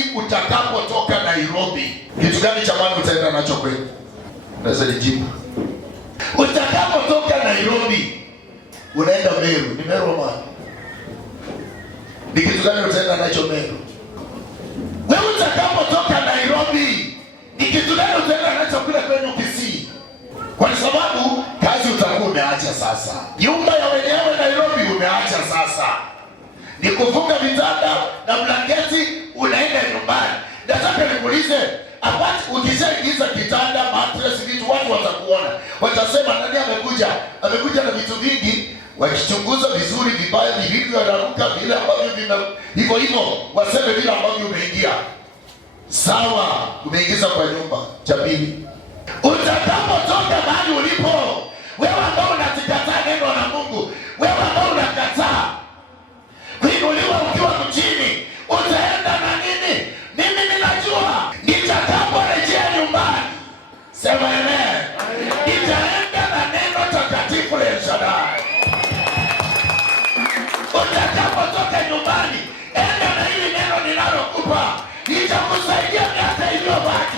wakati utakapotoka Nairobi, kitu gani cha maana utaenda nacho kwenu? Naweza nijibu. Utakapotoka Nairobi unaenda Meru. Ni Meru ama? Ni kitu gani utaenda nacho Meru? Wewe utakapotoka Nairobi, ni kitu gani utaenda nacho kule kwenu Kisii? Kwa sababu kazi utakuwa umeacha sasa. Nyumba ya wenyewe Nairobi umeacha sasa. Ni kufunga vitanda na blanketi unaenda nyumbani. Nataka nikuulize, apart ukishaingiza kitanda, mattress, vitu, watu watakuona. Watasema nani amekuja? Amekuja na vitu vingi. Wakichunguza vizuri vibaya vilivyo anaruka vile ambavyo vina hivyo hivyo, waseme vile ambavyo umeingia. Sawa, umeingiza kwa nyumba. Cha pili, utakapotoka mahali ulipo, wewe ambao unatika